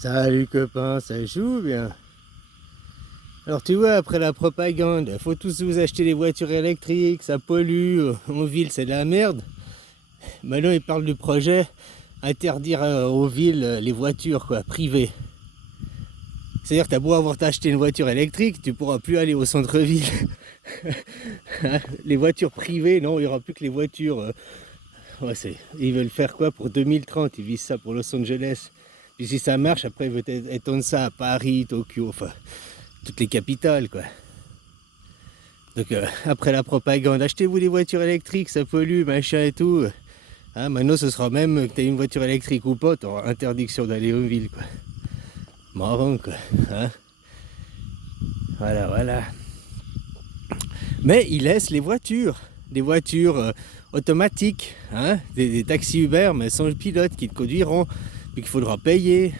Salut copain, ça joue bien. Alors tu vois, après la propagande, faut tous vous acheter des voitures électriques, ça pollue, en ville c'est de la merde. Maintenant ils parlent du projet interdire aux villes les voitures quoi, privées. C'est-à-dire que t'as beau avoir acheté une voiture électrique, tu pourras plus aller au centre-ville. Les voitures privées, non, il n'y aura plus que les voitures. Ouais, ils veulent faire quoi pour 2030? Ils visent ça pour Los Angeles. Puis si ça marche, après ils veulent étendre ça à Paris, Tokyo, enfin toutes les capitales quoi. Donc après la propagande, achetez-vous des voitures électriques, ça pollue, machin et tout. Hein, maintenant ce sera même que tu as une voiture électrique ou pas, tu auras interdiction d'aller aux villes quoi. Marrant quoi. Hein, voilà. Mais ils laissent les voitures, des voitures automatiques, hein, des taxis Uber mais sans pilote qui te conduiront, puis qu'il faudra payer.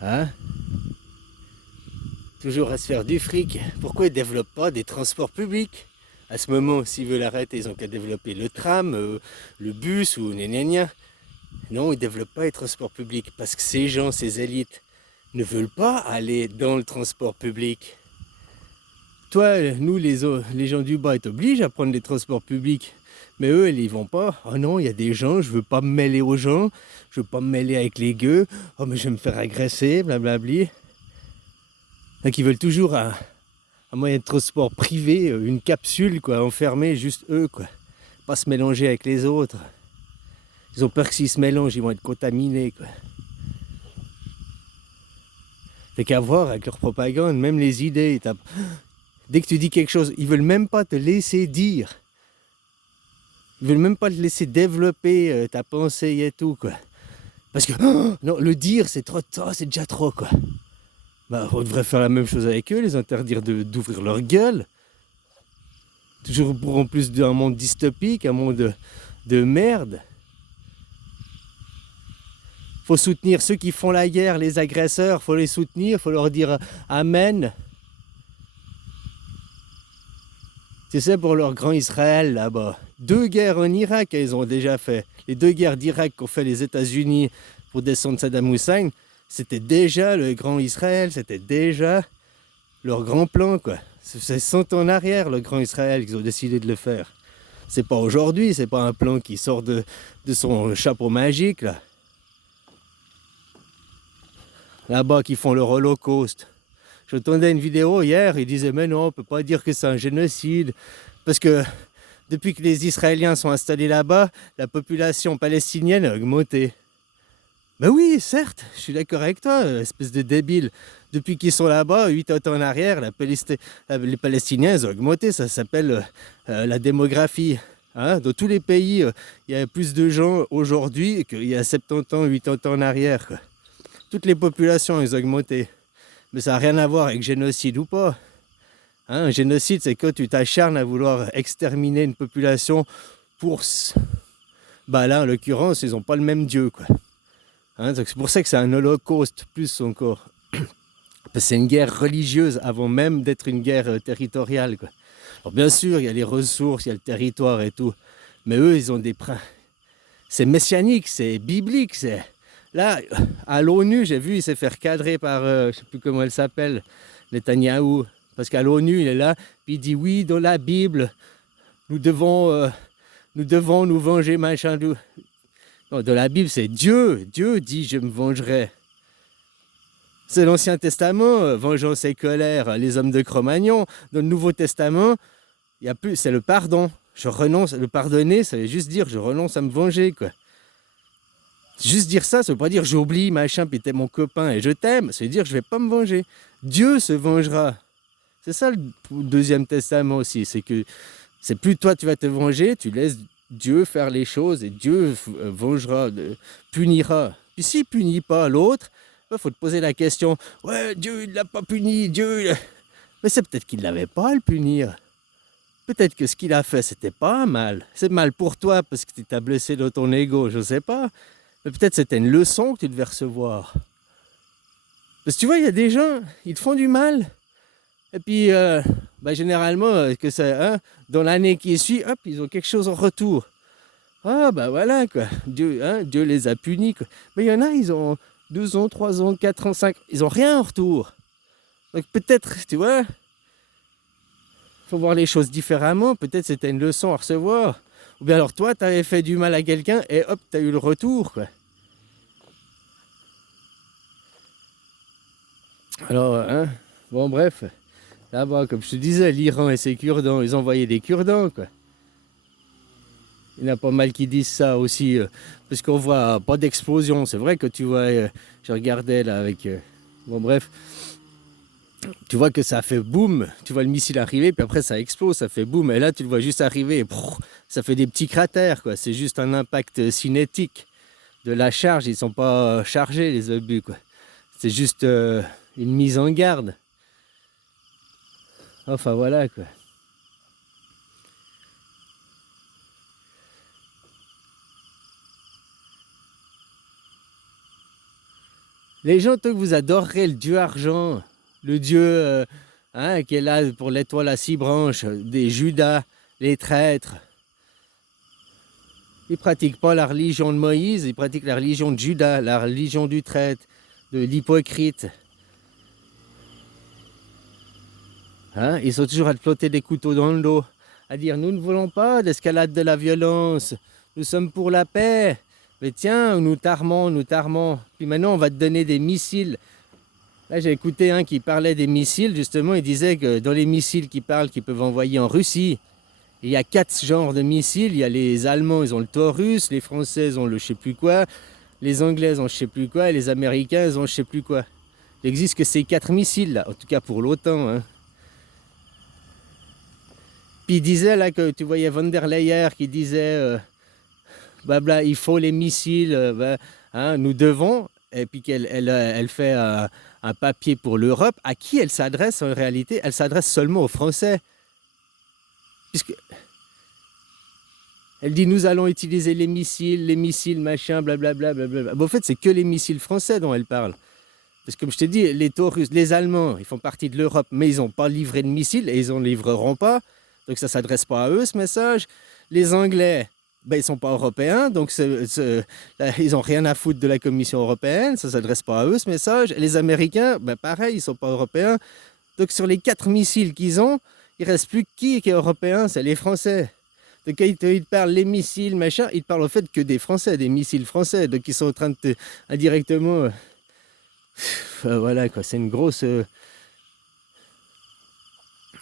Hein, toujours à se faire du fric. Pourquoi ils ne développent pas des transports publics? À ce moment, s'ils veulent arrêter, ils ont qu'à développer le tram, le bus ou gna. Non, ils ne développent pas les transports publics parce que ces gens, ces élites, ne veulent pas aller dans le transport public. Toi, nous, les gens du bas, ils t'obligent à prendre les transports publics. Mais eux, ils y vont pas. Oh non, il y a des gens, je veux pas me mêler aux gens, je veux pas me mêler avec les gueux. Oh, mais je vais me faire agresser, blablabli. Donc ils veulent toujours un moyen de transport privé, une capsule, quoi, enfermée, juste eux, quoi. Pas se mélanger avec les autres. Ils ont peur que s'ils se mélangent, ils vont être contaminés, quoi. T'as qu'à voir avec leur propagande, même les idées. Dès que tu dis quelque chose, ils veulent même pas te laisser dire. Ils veulent même pas te laisser développer ta pensée et tout, quoi. Parce que, non, le dire, c'est déjà trop, quoi. Bah, on devrait faire la même chose avec eux, les interdire d'ouvrir leur gueule. Toujours pour en plus d'un monde dystopique, un monde de merde. Faut soutenir ceux qui font la guerre, les agresseurs, faut les soutenir, faut leur dire Amen. C'est ça pour leur grand Israël là-bas. 2 guerres en Irak, ils ont déjà fait. Les 2 guerres d'Irak qu'ont fait les États-Unis pour descendre Saddam Hussein, c'était déjà le grand Israël, c'était déjà leur grand plan, quoi. C'est 100 ans en arrière, le grand Israël, qu'ils ont décidé de le faire. C'est pas aujourd'hui, c'est pas un plan qui sort de son chapeau magique, là. Là-bas, qui font leur holocauste. J'entendais une vidéo hier, ils disaient mais non, on peut pas dire que c'est un génocide, parce que depuis que les Israéliens sont installés là-bas, la population palestinienne a augmenté. Ben oui, certes, je suis d'accord avec toi, espèce de débile. Depuis qu'ils sont là-bas, 8 ans en arrière, les Palestiniens ont augmenté, ça s'appelle la démographie. Hein, dans tous les pays, il y a plus de gens aujourd'hui qu'il y a 70 ans, 80 ans en arrière, quoi. Toutes les populations, ont augmenté. Mais ça n'a rien à voir avec génocide ou pas. Hein, un génocide, c'est quand tu t'acharnes à vouloir exterminer une population pour... Bah là, en l'occurrence, ils n'ont pas le même Dieu, quoi. Hein, c'est pour ça que c'est un holocauste, plus encore. Parce que c'est une guerre religieuse avant même d'être une guerre territoriale, quoi. Alors bien sûr, il y a les ressources, il y a le territoire et tout. Mais eux, ils ont des... C'est messianique, c'est biblique, c'est... Là, à l'ONU, j'ai vu, il s'est fait cadrer par, je ne sais plus comment elle s'appelle, Netanyahou. Parce qu'à l'ONU, il est là, puis il dit oui, dans la Bible, nous devons nous venger, machin. Non, dans la Bible, c'est Dieu. Dieu dit je me vengerai. C'est l'Ancien Testament, vengeance et colère, les hommes de Cro-Magnon. Dans le Nouveau Testament, il y a plus, c'est le pardon. Je renonce, le pardonner, ça veut juste dire je renonce à me venger, quoi. Juste dire ça veut pas dire j'oublie, machin, puis t'es mon copain et je t'aime. Ça veut dire je vais pas me venger. Dieu se vengera. C'est ça le Deuxième Testament aussi. C'est que c'est plus toi tu vas te venger, tu laisses Dieu faire les choses et Dieu vengera, punira. Puis s'il punit pas l'autre, il faut te poser la question. Ouais, Dieu il l'a pas puni, Dieu. Mais c'est peut-être qu'il l'avait pas à le punir. Peut-être que ce qu'il a fait, c'était pas mal. C'est mal pour toi parce que tu t'as blessé dans ton ego, je sais pas. Mais peut-être c'était une leçon que tu devais recevoir. Parce que tu vois, il y a des gens, ils te font du mal. Et puis, généralement, que ça, hein, dans l'année qui suit, hop, ils ont quelque chose en retour. Ah, bah voilà, quoi. Dieu les a punis, quoi. Mais il y en a, ils ont 12 ans, 3 ans, 4 ans, 5 ans. Ils n'ont rien en retour. Donc peut-être, tu vois, faut voir les choses différemment. Peut-être c'était une leçon à recevoir. Ou bien alors toi, tu avais fait du mal à quelqu'un et hop, tu as eu le retour, quoi. Alors, hein, bon bref, là-bas, comme je te disais, l'Iran et ses cure-dents, ils envoyaient des cure-dents, quoi. Il y en a pas mal qui disent ça aussi, parce qu'on voit pas d'explosion. C'est vrai que tu vois, je regardais là avec... bon bref, tu vois que ça fait boum, tu vois le missile arriver, puis après ça explose, ça fait boum, et là tu le vois juste arriver, et ça fait des petits cratères, quoi. C'est juste un impact cinétique de la charge, ils sont pas chargés les obus, quoi. C'est juste une mise en garde. Enfin voilà, quoi. Les gens, toi, que vous adorerez le dieu argent, le dieu hein, qui est là pour l'étoile à 6 branches, des Judas, les traîtres. Ils ne pratiquent pas la religion de Moïse, ils pratiquent la religion de Judas, la religion du traître, de l'hypocrite. Hein, ils sont toujours à te flotter des couteaux dans le dos, à dire nous ne voulons pas d'escalade de la violence, nous sommes pour la paix. Mais tiens, nous t'armons. Puis maintenant, on va te donner des missiles. Là, j'ai écouté un qui parlait des missiles, justement, il disait que dans les missiles qu'ils parlent, qu'ils peuvent envoyer en Russie, il y a 4 genres de missiles. Il y a les Allemands, ils ont le Taurus, les Français, ils ont le je sais plus quoi, les Anglais, ils ont je sais plus quoi, et les Américains, ils ont je sais plus quoi. Il n'existe que ces 4 missiles, là, en tout cas pour l'OTAN. Hein. Puis il disait, là, que tu voyais von der Leyen qui disait, blabla, il faut les missiles, hein, nous devons, et puis elle fait un papier pour l'Europe. À qui elle s'adresse en réalité? Elle s'adresse seulement aux Français. Puisque elle dit nous allons utiliser les missiles, machin, blablabla. Blablabla. Bon, en fait, c'est que les missiles français dont elle parle. Parce que comme je te dis, les Taurus, les Allemands, ils font partie de l'Europe, mais ils n'ont pas livré de missiles et ils n'en livreront pas. Donc ça ne s'adresse pas à eux, ce message. Les Anglais, ben, ils ne sont pas européens, donc ils n'ont rien à foutre de la Commission européenne, ça ne s'adresse pas à eux, ce message. Et les Américains, ben, pareil, ils ne sont pas européens. Donc sur les 4 missiles qu'ils ont, il ne reste plus qui est européen, c'est les Français. Donc quand ils te parlent les missiles, machin, ils te parlent au fait que des Français, des missiles français. Donc ils sont en train de te, indirectement... voilà quoi, c'est une grosse...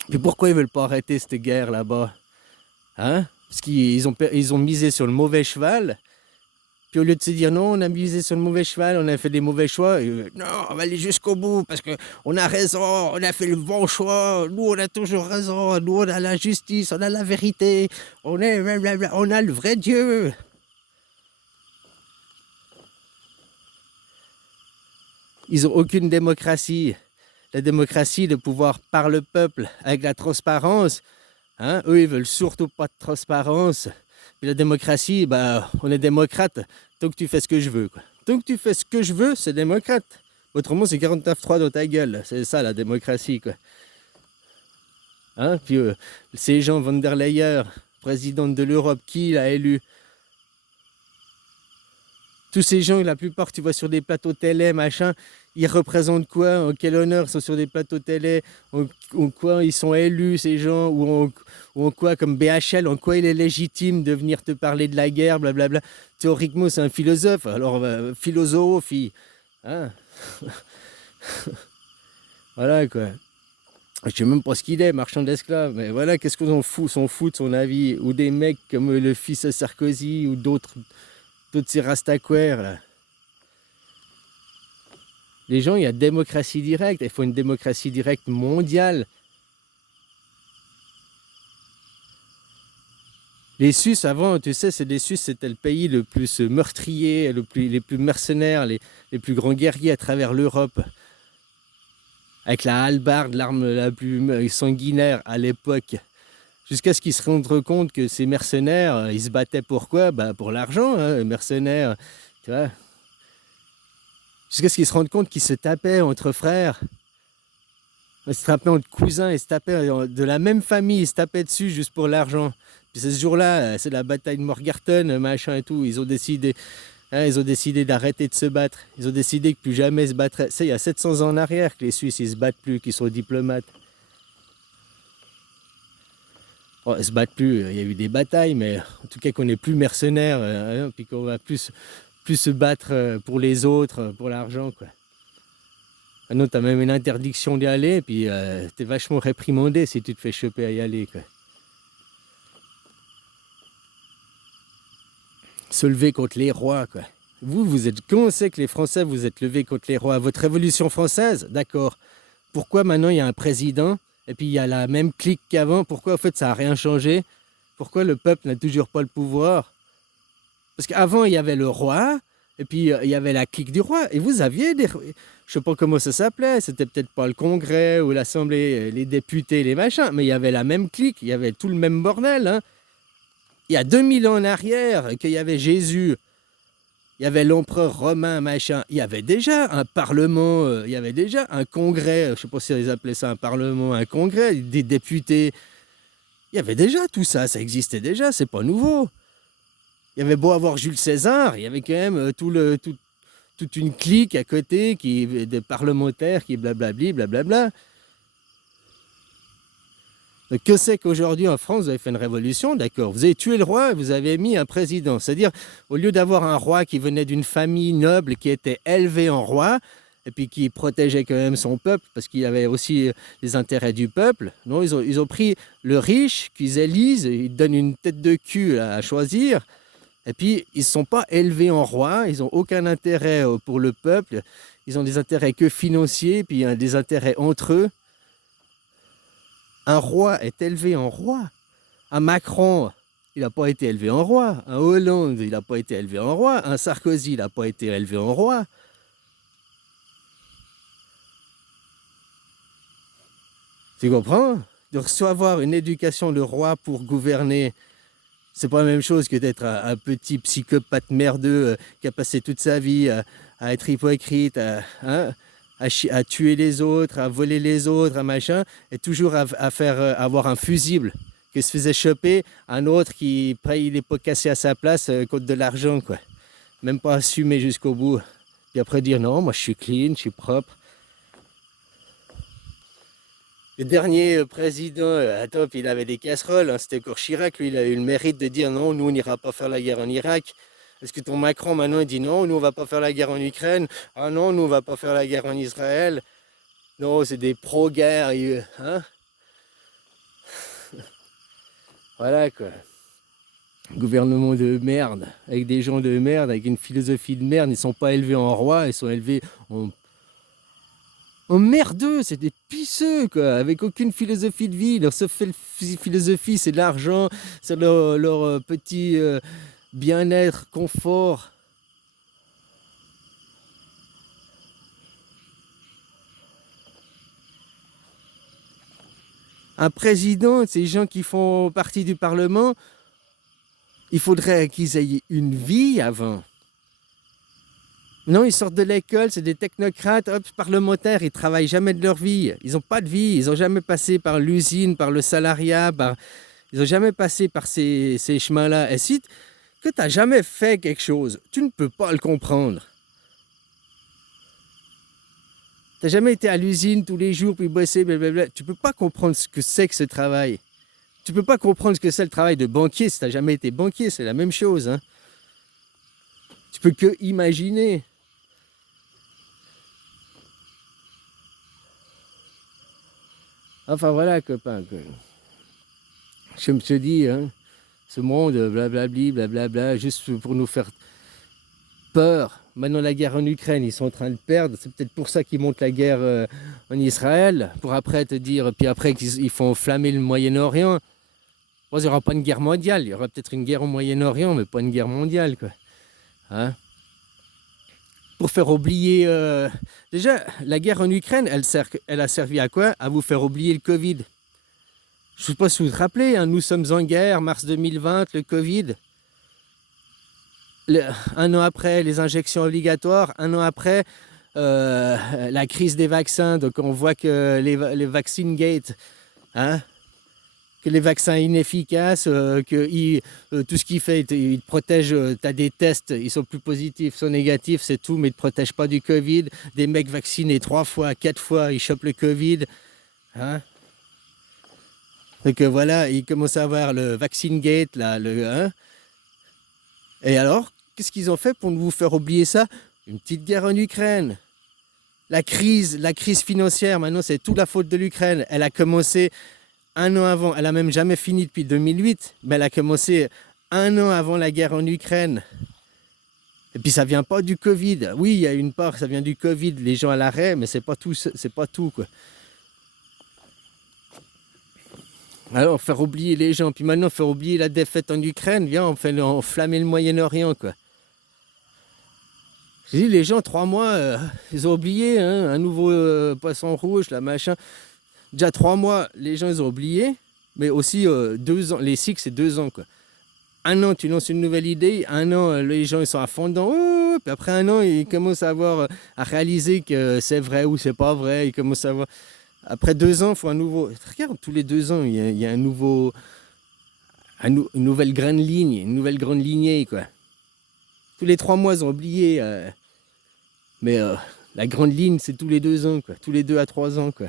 Puis pourquoi ils veulent pas arrêter cette guerre là-bas? Hein? Parce qu'ils ont misé sur le mauvais cheval. Puis au lieu de se dire non, on a misé sur le mauvais cheval, on a fait des mauvais choix, non, on va aller jusqu'au bout parce qu'on a raison, on a fait le bon choix, nous on a toujours raison, nous on a la justice, on a la vérité, on a le vrai Dieu. Ils n'ont aucune démocratie. La démocratie, de pouvoir par le peuple, avec la transparence, hein, eux ils veulent surtout pas de transparence. Puis la démocratie, bah, on est démocrate, tant que tu fais ce que je veux. Quoi. Tant que tu fais ce que je veux, c'est démocrate. Autrement, c'est 49-3 dans ta gueule. C'est ça la démocratie. Quoi. Hein? Puis ces gens, von der Leyen, présidente de l'Europe, qui l'a élu? Tous ces gens, la plupart, tu vois sur des plateaux télé, machin, ils représentent quoi? En quel honneur ils sont sur des plateaux télé? En quoi ils sont élus, ces gens? Ou en quoi, comme BHL, en quoi il est légitime de venir te parler de la guerre, blablabla. Théoriquement, c'est un philosophe. Alors, philosophie. Hein? Voilà, quoi. Je sais même pas ce qu'il est, marchand d'esclaves. Mais voilà, qu'est-ce qu'on s'en fout de son avis? Ou des mecs comme le fils de Sarkozy ou d'autres ces rastaquaires, là. Les gens, il y a démocratie directe. Il faut une démocratie directe mondiale. Les Suisses, avant, tu sais, les Suisses, c'était le pays le plus meurtrier, les plus mercenaires, les plus grands guerriers à travers l'Europe. Avec la hallebarde, l'arme la plus sanguinaire à l'époque. Jusqu'à ce qu'ils se rendent compte que ces mercenaires, ils se battaient pour quoi? Bah, pour l'argent, hein, les mercenaires, tu vois. Jusqu'à ce qu'ils se rendent compte qu'ils se tapaient entre frères. Ils se tapaient entre cousins, ils se tapaient de la même famille, ils se tapaient dessus juste pour l'argent. Puis ce jour-là, c'est la bataille de Morgarten, machin et tout. Ils ont décidé, Hein, ils ont décidé d'arrêter de se battre. Ils ont décidé que plus jamais se battraient. C'est il y a 700 ans en arrière que les Suisses, ils se battent plus, qu'ils sont diplomates. Bon, ils se battent plus, il y a eu des batailles, mais en tout cas qu'on n'est plus mercenaires, hein, puis qu'on va plus se battre pour les autres, pour l'argent, quoi. Maintenant, t'as même une interdiction d'y aller, puis t'es vachement réprimandé si tu te fais choper à y aller, quoi. Se lever contre les rois, quoi. Vous êtes... Comment c'est que les Français, vous êtes levés contre les rois? Votre Révolution française, d'accord. Pourquoi maintenant il y a un président, et puis il y a la même clique qu'avant? Pourquoi, en fait, ça n'a rien changé? Pourquoi le peuple n'a toujours pas le pouvoir? Parce qu'avant, il y avait le roi, et puis il y avait la clique du roi, et vous aviez des... Je sais pas comment ça s'appelait, c'était peut-être pas le Congrès ou l'Assemblée, les députés, les machins, mais il y avait la même clique, il y avait tout le même bordel, hein. Il y a 2000 ans en arrière, qu'il y avait Jésus, il y avait l'empereur romain, machin, il y avait déjà un parlement, il y avait déjà un congrès, je sais pas si ils appelaient ça un parlement, un congrès, des députés. Il y avait déjà tout ça, ça existait déjà, c'est pas nouveau. Il y avait beau avoir Jules César, il y avait quand même toute une clique à côté de parlementaires qui blablabli, blablabla. Donc, que c'est qu'aujourd'hui en France, vous avez fait une révolution, d'accord. Vous avez tué le roi et vous avez mis un président. C'est-à-dire, au lieu d'avoir un roi qui venait d'une famille noble, qui était élevé en roi, et puis qui protégeait quand même son peuple, parce qu'il y avait aussi les intérêts du peuple, non, ils ont pris le riche qu'ils élisent, ils donnent une tête de cul à choisir, et puis ils ne sont pas élevés en roi, ils n'ont aucun intérêt pour le peuple, ils ont des intérêts que financiers, puis des intérêts entre eux. Un roi est élevé en roi. Un Macron, il n'a pas été élevé en roi. Un Hollande, il n'a pas été élevé en roi. Un Sarkozy, il n'a pas été élevé en roi. Tu comprends? Donc, soit avoir une éducation de roi pour gouverner, c'est pas la même chose que d'être un petit psychopathe merdeux qui a passé toute sa vie à être hypocrite, à tuer les autres, à voler les autres, à machin, et toujours à faire avoir un fusible que se faisait choper un autre qui paye les pots cassés à sa place contre de l'argent, quoi. Même pas assumer jusqu'au bout. Puis après dire non, moi je suis clean, je suis propre. Le dernier président, attends, puis il avait des casseroles, hein, c'était encore Chirac, lui il a eu le mérite de dire non, nous on n'ira pas faire la guerre en Irak. Est-ce que ton Macron maintenant il dit non, nous on va pas faire la guerre en Ukraine, ah non, nous on va pas faire la guerre en Israël. Non, c'est des pro-guerres, hein. Voilà quoi. Gouvernement de merde, avec des gens de merde, avec une philosophie de merde, ils sont pas élevés en roi, ils sont élevés en merdeux, c'est des pisseux quoi, avec aucune philosophie de vie. Leur seule philosophie c'est de l'argent, c'est leur petit bien-être, confort. Un président, ces gens qui font partie du Parlement, il faudrait qu'ils aient une vie avant. Non, ils sortent de l'école, c'est des technocrates, hop, parlementaires, ils travaillent jamais de leur vie. Ils n'ont pas de vie, ils n'ont jamais passé par l'usine, par le salariat, ils n'ont jamais passé par ces chemins-là. Et si que tu n'as jamais fait quelque chose, tu ne peux pas le comprendre. Tu n'as jamais été à l'usine tous les jours, puis bosser, blablabla. Tu ne peux pas comprendre ce que c'est que ce travail. Tu ne peux pas comprendre ce que c'est le travail de banquier si tu n'as jamais été banquier, c'est la même chose. Hein. Tu peux que imaginer. Enfin voilà, copain. Je me suis dit, hein, ce monde, blablabli, blablabla, juste pour nous faire peur. Maintenant, la guerre en Ukraine, ils sont en train de perdre. C'est peut-être pour ça qu'ils montent la guerre en Israël, pour après te dire, puis après qu'ils font flammer le Moyen-Orient. Bon, il n'y aura pas une guerre mondiale. Il y aura peut-être une guerre au Moyen-Orient, mais pas une guerre mondiale, quoi. Hein? Pour faire oublier... Déjà, la guerre en Ukraine, elle a servi à quoi? À vous faire oublier le Covid. Je ne sais pas si vous vous rappelez, hein, nous sommes en guerre, mars 2020, le Covid. Un an après, les injections obligatoires. Un an après, la crise des vaccins. Donc, on voit que les vaccine gate, hein, que les vaccins inefficaces, tout ce qu'il fait, il te protège, tu as des tests, ils sont plus positifs, sont négatifs, c'est tout, mais ils ne te protègent pas du Covid. Des mecs vaccinés 3 fois, 4 fois, ils chopent le Covid. Hein. Donc voilà, ils commencent à avoir le vaccine gate, là, hein. Et alors, qu'est-ce qu'ils ont fait pour nous faire oublier ça? Une petite guerre en Ukraine. La crise financière, maintenant, c'est toute la faute de l'Ukraine. Elle a commencé 1 an avant, elle a même jamais fini depuis 2008, mais elle a commencé 1 an avant la guerre en Ukraine. Et puis ça vient pas du Covid. Oui, il y a une part, ça vient du Covid, les gens à l'arrêt, mais c'est pas tout, quoi. Alors, faire oublier les gens, puis maintenant faire oublier la défaite en Ukraine, viens, on fait enflammer le Moyen-Orient, quoi. J'ai dit, les gens, 3 mois, ils ont oublié, hein, un nouveau poisson rouge, là, machin. Déjà 3 mois, les gens, ils ont oublié, mais aussi 2 ans, les cycles, c'est 2 ans, quoi. 1 an, tu lances une nouvelle idée, 1 an, les gens, ils sont à fond dedans, puis après 1 an, ils commencent à réaliser que c'est vrai ou c'est pas vrai, ils commencent à voir... Après 2 ans, il faut un nouveau... Regarde, tous les 2 ans, il y a un nouveau... une nouvelle grande ligne, une nouvelle grande lignée, quoi. Tous les 3 mois, ils ont oublié. Mais la grande ligne, c'est tous les 2 ans, quoi. Tous les 2 à 3 ans, quoi.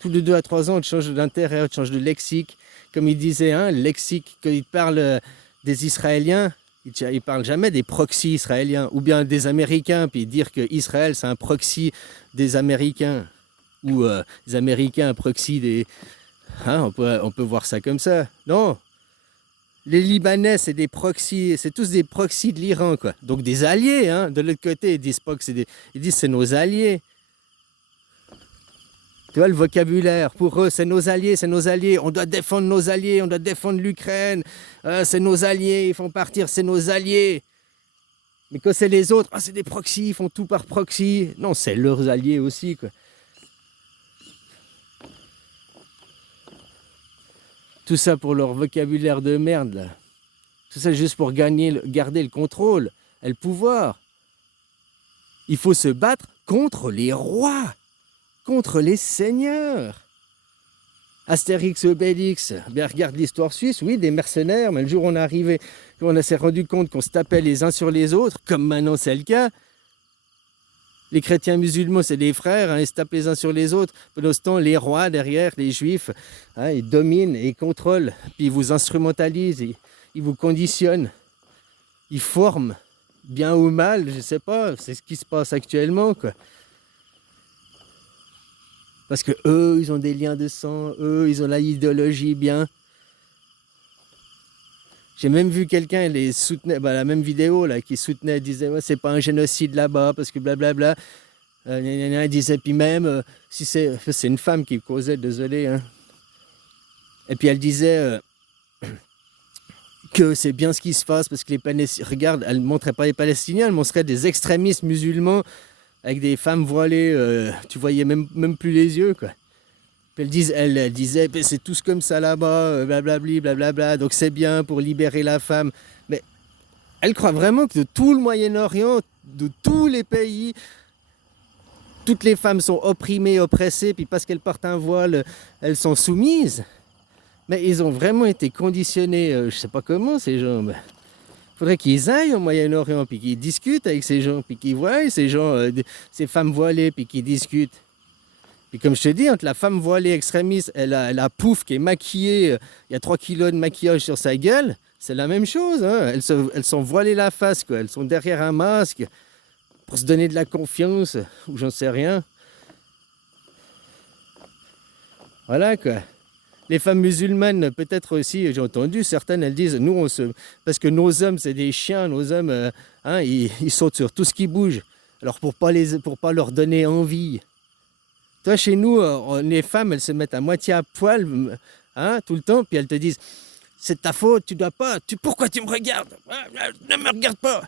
Tous les 2 à 3 ans, tu changes d'intérieur, tu changes de lexique. Comme il disait, hein, le lexique, quand il parle des Israéliens, il ne parle jamais des proxys israéliens, ou bien des Américains, puis dire que Israël, c'est un proxy des Américains. Ou les Américains un proxy des... Hein, on peut voir ça comme ça. Non. Les Libanais, c'est des proxys, c'est tous des proxys de l'Iran, quoi. Donc des alliés, hein. De l'autre côté, ils disent pas que c'est des... Ils disent c'est nos alliés. Tu vois le vocabulaire, pour eux, c'est nos alliés, c'est nos alliés. On doit défendre nos alliés, on doit défendre l'Ukraine. C'est nos alliés, ils font partir, c'est nos alliés. Mais quand c'est les autres, c'est des proxys, ils font tout par proxy. Non, c'est leurs alliés aussi, quoi. Tout ça pour leur vocabulaire de merde, là. Tout ça juste pour garder le contrôle et le pouvoir. Il faut se battre contre les rois, contre les seigneurs. Astérix et Obélix, bien regarde l'histoire suisse, oui, des mercenaires, mais le jour où on est arrivé, on s'est rendu compte qu'on se tapait les uns sur les autres, comme maintenant c'est le cas. Les chrétiens musulmans, c'est des frères, hein, ils se tapent les uns sur les autres. Pendant ce temps, les rois derrière, les juifs, hein, ils dominent et ils contrôlent. Puis ils vous instrumentalisent, ils vous conditionnent. Ils forment, bien ou mal, je ne sais pas. C'est ce qui se passe actuellement, quoi. Parce que eux, ils ont des liens de sang, eux, ils ont la idéologie bien. J'ai même vu quelqu'un, les soutenait, la même vidéo là, qui soutenait, disait ouais, c'est pas un génocide là-bas parce que blablabla. Il disait puis même si c'est une femme qui causait, désolé. Hein. Et puis elle disait que c'est bien ce qui se passe parce que les Palestiniens, regarde, elle ne montrait pas les Palestiniens, elle montrait des extrémistes musulmans avec des femmes voilées, tu voyais même plus les yeux, quoi. Elle disait, c'est tous comme ça là-bas, blablabli, blablabla, donc c'est bien pour libérer la femme. Mais elle croit vraiment que de tout le Moyen-Orient, de tous les pays, toutes les femmes sont opprimées, oppressées, puis parce qu'elles portent un voile, elles sont soumises. Mais ils ont vraiment été conditionnés, je sais pas comment, ces gens. Il faudrait qu'ils aillent au Moyen-Orient, puis qu'ils discutent avec ces gens, puis qu'ils voient ces gens, ces femmes voilées, puis qu'ils discutent. Et comme je te dis, entre la femme voilée extrémiste et la pouf qui est maquillée, il y a 3 kilos de maquillage sur sa gueule, c'est la même chose. Hein. Elles sont voilées la face, quoi. Elles sont derrière un masque pour se donner de la confiance, ou j'en sais rien. Voilà, quoi. Les femmes musulmanes, peut-être aussi, j'ai entendu, certaines, elles disent, parce que nos hommes, c'est des chiens, nos hommes, hein, ils sautent sur tout ce qui bouge. Alors pour pas leur donner envie. Toi, chez nous, les femmes, elles se mettent à moitié à poil, hein, tout le temps, puis elles te disent « C'est ta faute, tu dois pas, pourquoi tu me regardes? Ne me regarde pas !»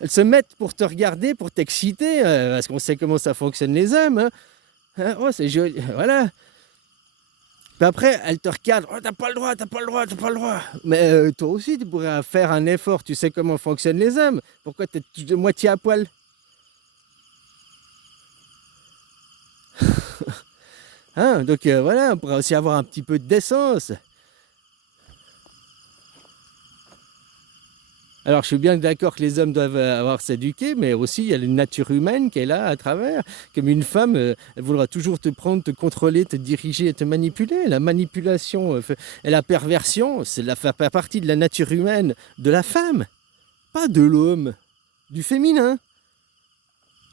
Elles se mettent pour te regarder, pour t'exciter, parce qu'on sait comment ça fonctionne les hommes. Hein, oh, c'est joli, voilà. Puis après, elles te regardent « Oh, t'as pas le droit, t'as pas le droit, t'as pas le droit !» Mais toi aussi, tu pourrais faire un effort, tu sais comment fonctionnent les hommes. Pourquoi t'es de moitié à poil? Hein, donc voilà, on pourrait aussi avoir un petit peu de décence. Alors je suis bien d'accord que les hommes doivent avoir s'éduquer, mais aussi il y a une nature humaine qui est là à travers. Comme une femme, elle voudra toujours te prendre, te contrôler, te diriger et te manipuler. La manipulation et la perversion, c'est fait partie de la nature humaine de la femme, pas de l'homme, du féminin.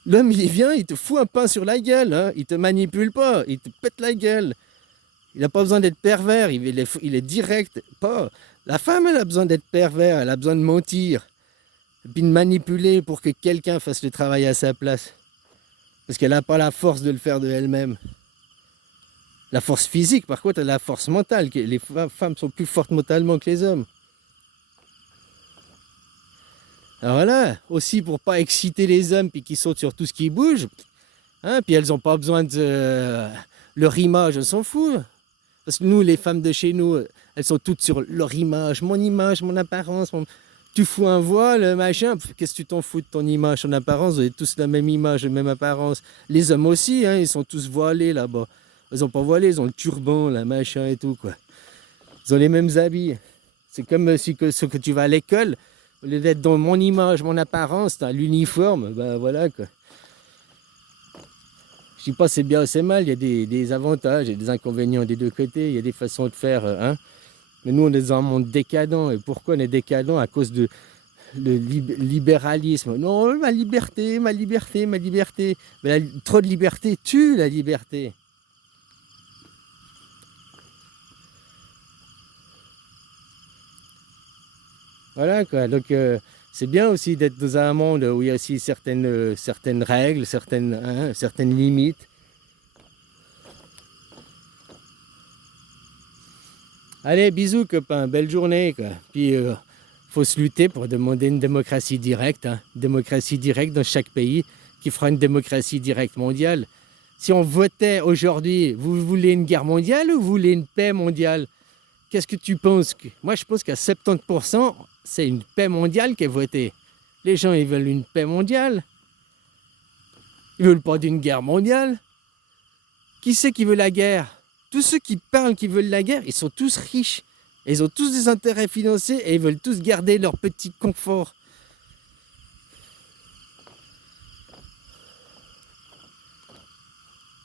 L'homme, il vient, il te fout un pain sur la gueule, hein. Il te manipule pas, il te pète la gueule. Il n'a pas besoin d'être pervers, il est direct. Pas. La femme, elle a besoin d'être pervers, elle a besoin de mentir, et puis de manipuler pour que quelqu'un fasse le travail à sa place. Parce qu'elle n'a pas la force de le faire de elle-même. La force physique, par contre, elle a la force mentale. Les femmes sont plus fortes mentalement que les hommes. Alors voilà, aussi pour pas exciter les hommes puis qu'ils sautent sur tout ce qui bouge, hein, puis elles n'ont pas besoin de leur image, elles s'en foutent. Parce que nous, les femmes de chez nous, elles sont toutes sur leur image, mon apparence. Tu fous un voile, machin, qu'est-ce que tu t'en fous de ton image, ton apparence? Vous avez tous la même image, la même apparence. Les hommes aussi, hein, ils sont tous voilés là-bas. Ils n'ont pas voilé, ils ont le turban, la machin et tout, quoi. Ils ont les mêmes habits. C'est comme si ce que tu vas à l'école, au lieu d'être dans mon image, mon apparence, t'as l'uniforme, ben voilà, quoi. Je dis pas c'est bien ou c'est mal, il y a des avantages et des inconvénients des deux côtés, il y a des façons de faire, hein. Mais nous, on est dans un monde décadent. Et pourquoi on est décadent? À cause de le libéralisme. Non, ma liberté, ma liberté, ma liberté. Mais trop de liberté tue la liberté. Voilà, quoi. Donc, c'est bien aussi d'être dans un monde où il y a aussi certaines règles, certaines limites. Allez, bisous, copains. Belle journée, quoi. Puis, faut se lutter pour demander une démocratie directe, hein. Démocratie directe dans chaque pays qui fera une démocratie directe mondiale. Si on votait aujourd'hui, vous voulez une guerre mondiale ou vous voulez une paix mondiale? Qu'est-ce que tu penses? Moi, je pense qu'à 70%, c'est une paix mondiale qui est votée. Les gens, ils veulent une paix mondiale. Ils veulent pas d'une guerre mondiale. Qui c'est qui veut la guerre? Tous ceux qui parlent qui veulent la guerre, ils sont tous riches. Ils ont tous des intérêts financiers et ils veulent tous garder leur petit confort.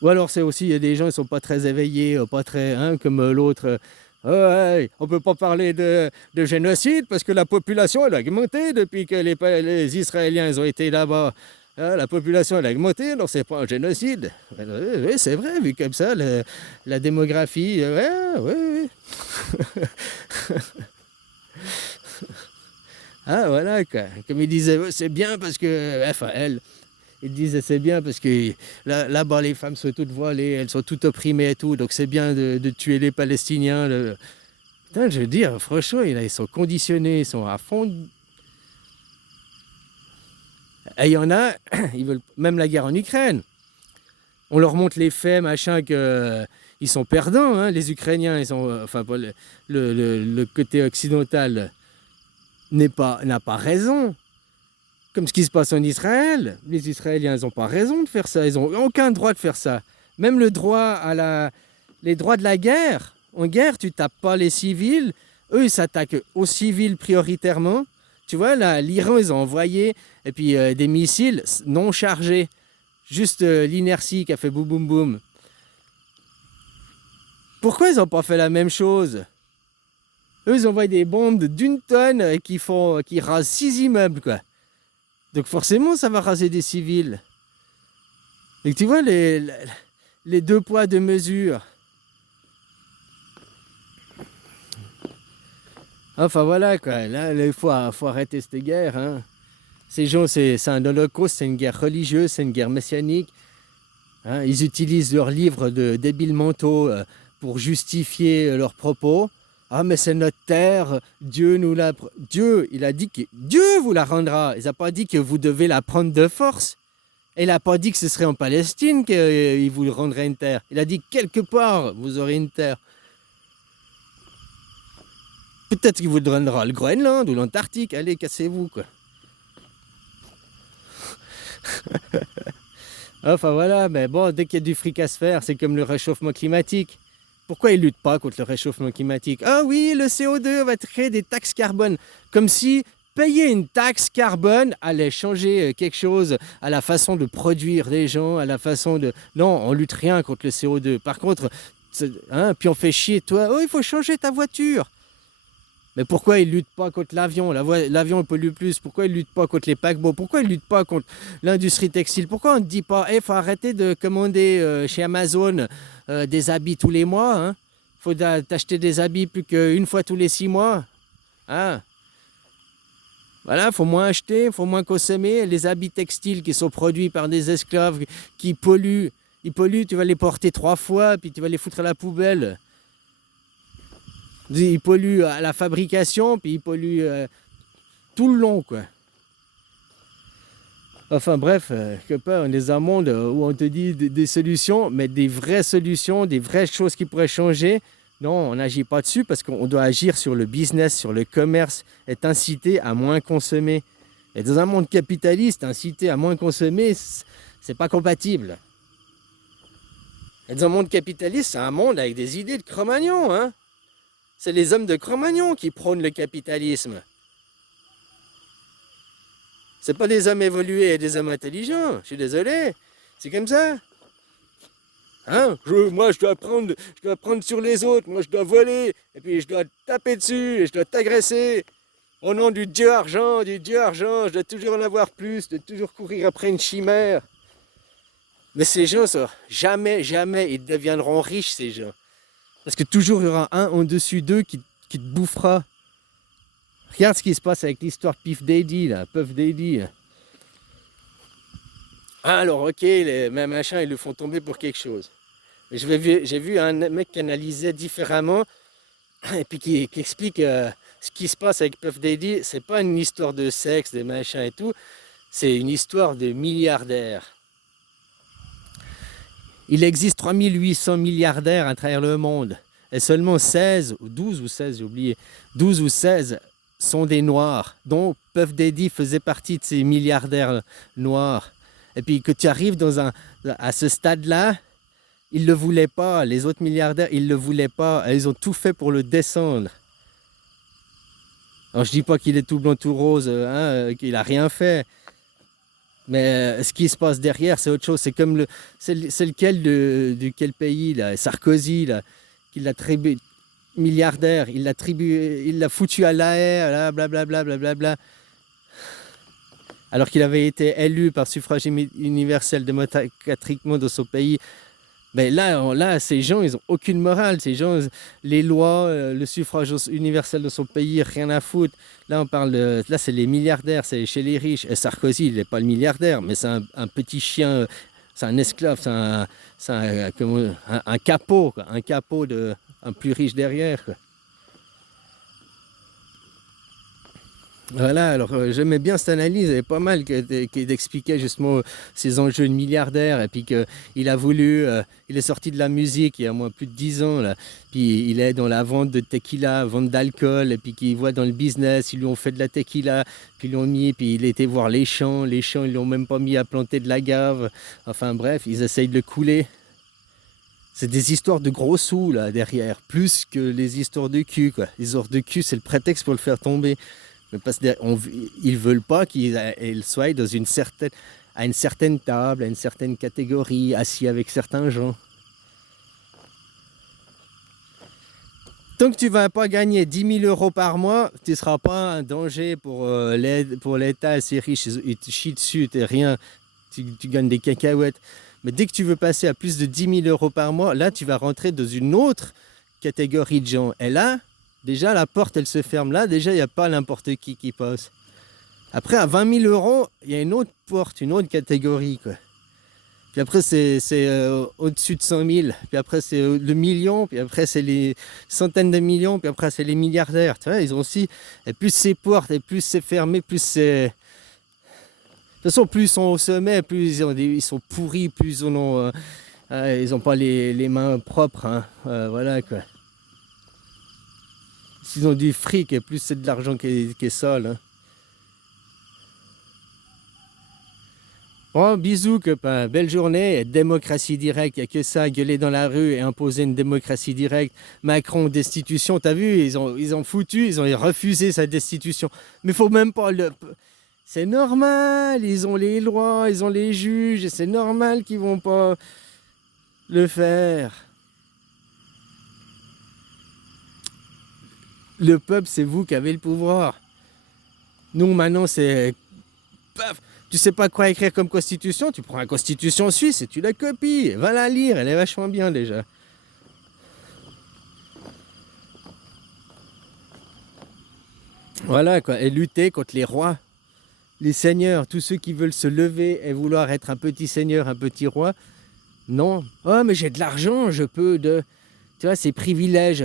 Ou alors c'est aussi, il y a des gens qui sont pas très éveillés, pas très, hein, comme l'autre. Ouais, on peut pas parler de génocide parce que la population elle a augmenté depuis que les Israéliens ils ont été là-bas. La population elle a augmenté, alors c'est pas un génocide. Oui, c'est vrai, vu comme ça, la démographie, ouais. Ah voilà, quoi. Comme il disait, c'est bien parce que, enfin elle, ils disent c'est bien parce que là-bas les femmes sont toutes voilées, elles sont toutes opprimées et tout, donc c'est bien de tuer les Palestiniens. Putain, je veux dire, franchement, ils sont conditionnés, ils sont à fond. Et il y en a, ils veulent même la guerre en Ukraine. On leur montre les faits, machin, que ils sont perdants, hein, les Ukrainiens, ils sont, enfin, le côté occidental n'a pas raison. Comme ce qui se passe en Israël, les Israéliens, ils n'ont pas raison de faire ça, ils n'ont aucun droit de faire ça. Même le droit les droits de la guerre. En guerre, tu tapes pas les civils, eux, ils s'attaquent aux civils prioritairement. Tu vois, là, l'Iran, ils ont envoyé et puis, des missiles non chargés. Juste l'inertie qui a fait boum boum boum. Pourquoi ils n'ont pas fait la même chose? Eux, ils envoient des bombes d'une tonne qui rasent 6 immeubles, quoi. Donc forcément, ça va raser des civils. Et tu vois, les deux poids, deux mesures. Enfin voilà, quoi. Là, il faut arrêter cette guerre, hein. Ces gens, c'est un holocauste, c'est une guerre religieuse, c'est une guerre messianique. Hein. Ils utilisent leurs livres de débiles mentaux pour justifier leurs propos. Ah, mais c'est notre terre, Dieu nous l'a... Dieu, il a dit que Dieu vous la rendra. Il n'a pas dit que vous devez la prendre de force. Et il n'a pas dit que ce serait en Palestine qu'il vous rendrait une terre. Il a dit que quelque part, vous aurez une terre. Peut-être qu'il vous donnera le Groenland ou l'Antarctique. Allez, cassez-vous, quoi. Enfin voilà, mais bon, dès qu'il y a du fric à se faire, c'est comme le réchauffement climatique. Pourquoi ils luttent pas contre le réchauffement climatique? Ah oui, le CO2 va créer des taxes carbone. Comme si payer une taxe carbone allait changer quelque chose à la façon de produire des gens, à la façon de... Non, on lutte rien contre le CO2. Par contre, hein, puis on fait chier, toi, oh, il faut changer ta voiture. Mais pourquoi ils ne luttent pas contre l'avion? L'avion pollue plus. Pourquoi ils ne luttent pas contre les paquebots? Pourquoi ils ne luttent pas contre l'industrie textile? Pourquoi on ne dit pas, il faut arrêter de commander chez Amazon des habits tous les mois, hein? Faut t'acheter des habits plus qu'une fois tous les 6 mois. Hein? Voilà, faut moins acheter, faut moins consommer. Les habits textiles qui sont produits par des esclaves qui polluent, ils polluent, tu vas les porter 3 fois, puis tu vas les foutre à la poubelle. Ils polluent à la fabrication, puis ils polluent tout le long, quoi. Enfin bref, quelque part, on est dans un monde où on te dit des solutions, mais des vraies solutions, des vraies choses qui pourraient changer. Non, on n'agit pas dessus parce qu'on doit agir sur le business, sur le commerce, être incité à moins consommer. Et dans un monde capitaliste, incité à moins consommer, c'est pas compatible. Et dans un monde capitaliste, c'est un monde avec des idées de Cro-Magnon, hein. C'est les hommes de Cro-Magnon qui prônent le capitalisme. C'est pas des hommes évolués et des hommes intelligents, je suis désolé. C'est comme ça. Hein? Moi, je dois prendre sur les autres, moi, je dois voler, et puis je dois taper dessus, et je dois t'agresser. Au nom du dieu argent, je dois toujours en avoir plus, de toujours courir après une chimère. Mais ces gens, ça, jamais, ils deviendront riches, ces gens. Parce que toujours, il y aura un au-dessus d'eux qui te bouffera. Regarde ce qui se passe avec l'histoire Puff Daddy, là, Puff Daddy. Ah, alors, ok, les mêmes machins, ils le font tomber pour quelque chose. J'ai vu un mec qui analysait différemment et puis qui explique ce qui se passe avec Puff Daddy. C'est pas une histoire de sexe, des machins et tout. C'est une histoire de milliardaires. Il existe 3800 milliardaires à travers le monde. Et seulement 16, ou 12 ou 16, j'ai oublié, 12 ou 16 sont des noirs, dont Puff Daddy faisait partie de ces milliardaires noirs. Et puis que tu arrives à ce stade-là, ils ne le voulaient pas, les autres milliardaires, ils ne le voulaient pas, et ils ont tout fait pour le descendre. Alors je dis pas qu'il est tout blanc, tout rose, hein, qu'il a rien fait, mais ce qui se passe derrière, c'est autre chose. C'est comme c'est lequel de quel pays là, Sarkozy là, qui l'a tribu milliardaire, il l'a foutu à La Haye, là, blablabla, blablabla. Alors qu'il avait été élu par suffrage universel démocratiquement dans son pays. Mais là, ces gens, ils n'ont aucune morale. Ces gens, les lois, le suffrage universel de son pays, rien à foutre. Là, on parle là, c'est les milliardaires, c'est chez les riches. Et Sarkozy, il n'est pas le milliardaire, mais c'est un petit chien, c'est un esclave, c'est un capot, quoi, un capot un plus riche derrière, quoi. Voilà, alors j'aimais bien cette analyse, elle est pas mal qui expliquait justement ces enjeux de milliardaire et puis qu'il a voulu, il est sorti de la musique il y a moins plus de 10 ans là, puis il est dans la vente de tequila, vente d'alcool et puis qu'il voit dans le business, ils lui ont fait de la tequila, puis ils l'ont mis, puis il était voir les champs ils l'ont même pas mis à planter de l'agave, enfin bref, ils essayent de le couler. C'est des histoires de gros sous là derrière, plus que les histoires de cul quoi. Les histoires de cul c'est le prétexte pour le faire tomber. Parce qu'ils ne veulent pas qu'ils soient à une certaine table, à une certaine catégorie, assis avec certains gens. Tant que tu ne vas pas gagner 10 000 euros par mois, tu ne seras pas un danger pour l'État assez riche. Ils te chient dessus, tu n'es rien, tu gagnes des cacahuètes. Mais dès que tu veux passer à plus de 10 000 euros par mois, là, tu vas rentrer dans une autre catégorie de gens. Et là, déjà, la porte, elle se ferme là. Déjà, il n'y a pas n'importe qui passe. Après, à 20 000 euros, il y a une autre porte, une autre catégorie, quoi. Puis après, c'est au-dessus de 100 000. Puis après, c'est le million. Puis après, c'est les centaines de millions. Puis après, c'est les milliardaires. Tu vois, ils ont aussi... Et plus c'est porte, et plus c'est fermé, plus c'est... De toute façon, plus ils sont au sommet, plus ils sont pourris, plus ils n'ont pas les mains propres. Hein. Voilà, quoi. S'ils ont du fric, et plus c'est de l'argent qui est sale. Hein. Bon, bisous, copain. Belle journée. Et démocratie directe. Il n'y a que ça. Gueuler dans la rue et imposer une démocratie directe. Macron, destitution. T'as vu, ils ont foutu, ils ont refusé sa destitution. Mais faut même pas le. C'est normal. Ils ont les lois, ils ont les juges. Et c'est normal qu'ils vont pas le faire. Le peuple, c'est vous qui avez le pouvoir. Nous, maintenant, c'est. Paf. Tu sais pas quoi écrire comme constitution, tu prends la constitution suisse et tu la copies. Va la lire, elle est vachement bien déjà. Voilà quoi, et lutter contre les rois, les seigneurs, tous ceux qui veulent se lever et vouloir être un petit seigneur, un petit roi. Non. Oh, mais j'ai de l'argent, je peux de. Tu vois, ces privilèges,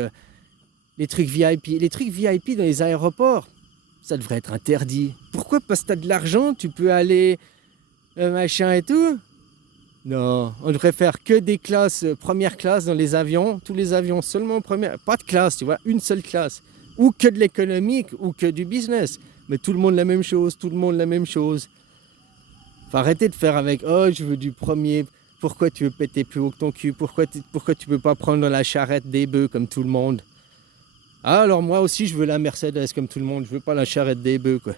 les trucs VIP. Les trucs VIP dans les aéroports, ça devrait être interdit. Pourquoi? Parce que tu as de l'argent, tu peux aller machin et tout. Non, on devrait faire que des classes, première classe dans les avions, tous les avions seulement première, pas de classe, tu vois, une seule classe. Ou que de l'économique, ou que du business. Mais tout le monde la même chose, tout le monde la même chose. Faut arrêter de faire avec, oh je veux du premier, pourquoi tu veux péter plus haut que ton cul, pourquoi tu peux pas prendre la charrette des bœufs comme tout le monde. Ah alors moi aussi je veux la Mercedes comme tout le monde, je veux pas la charrette des bœufs quoi.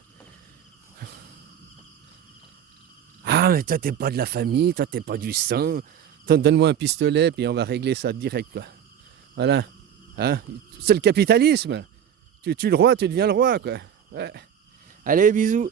Ah mais toi t'es pas de la famille, toi t'es pas du sang, donne-moi un pistolet puis on va régler ça direct quoi. Voilà, hein? C'est le capitalisme. Tu tues le roi, tu deviens le roi quoi. Ouais. Allez bisous.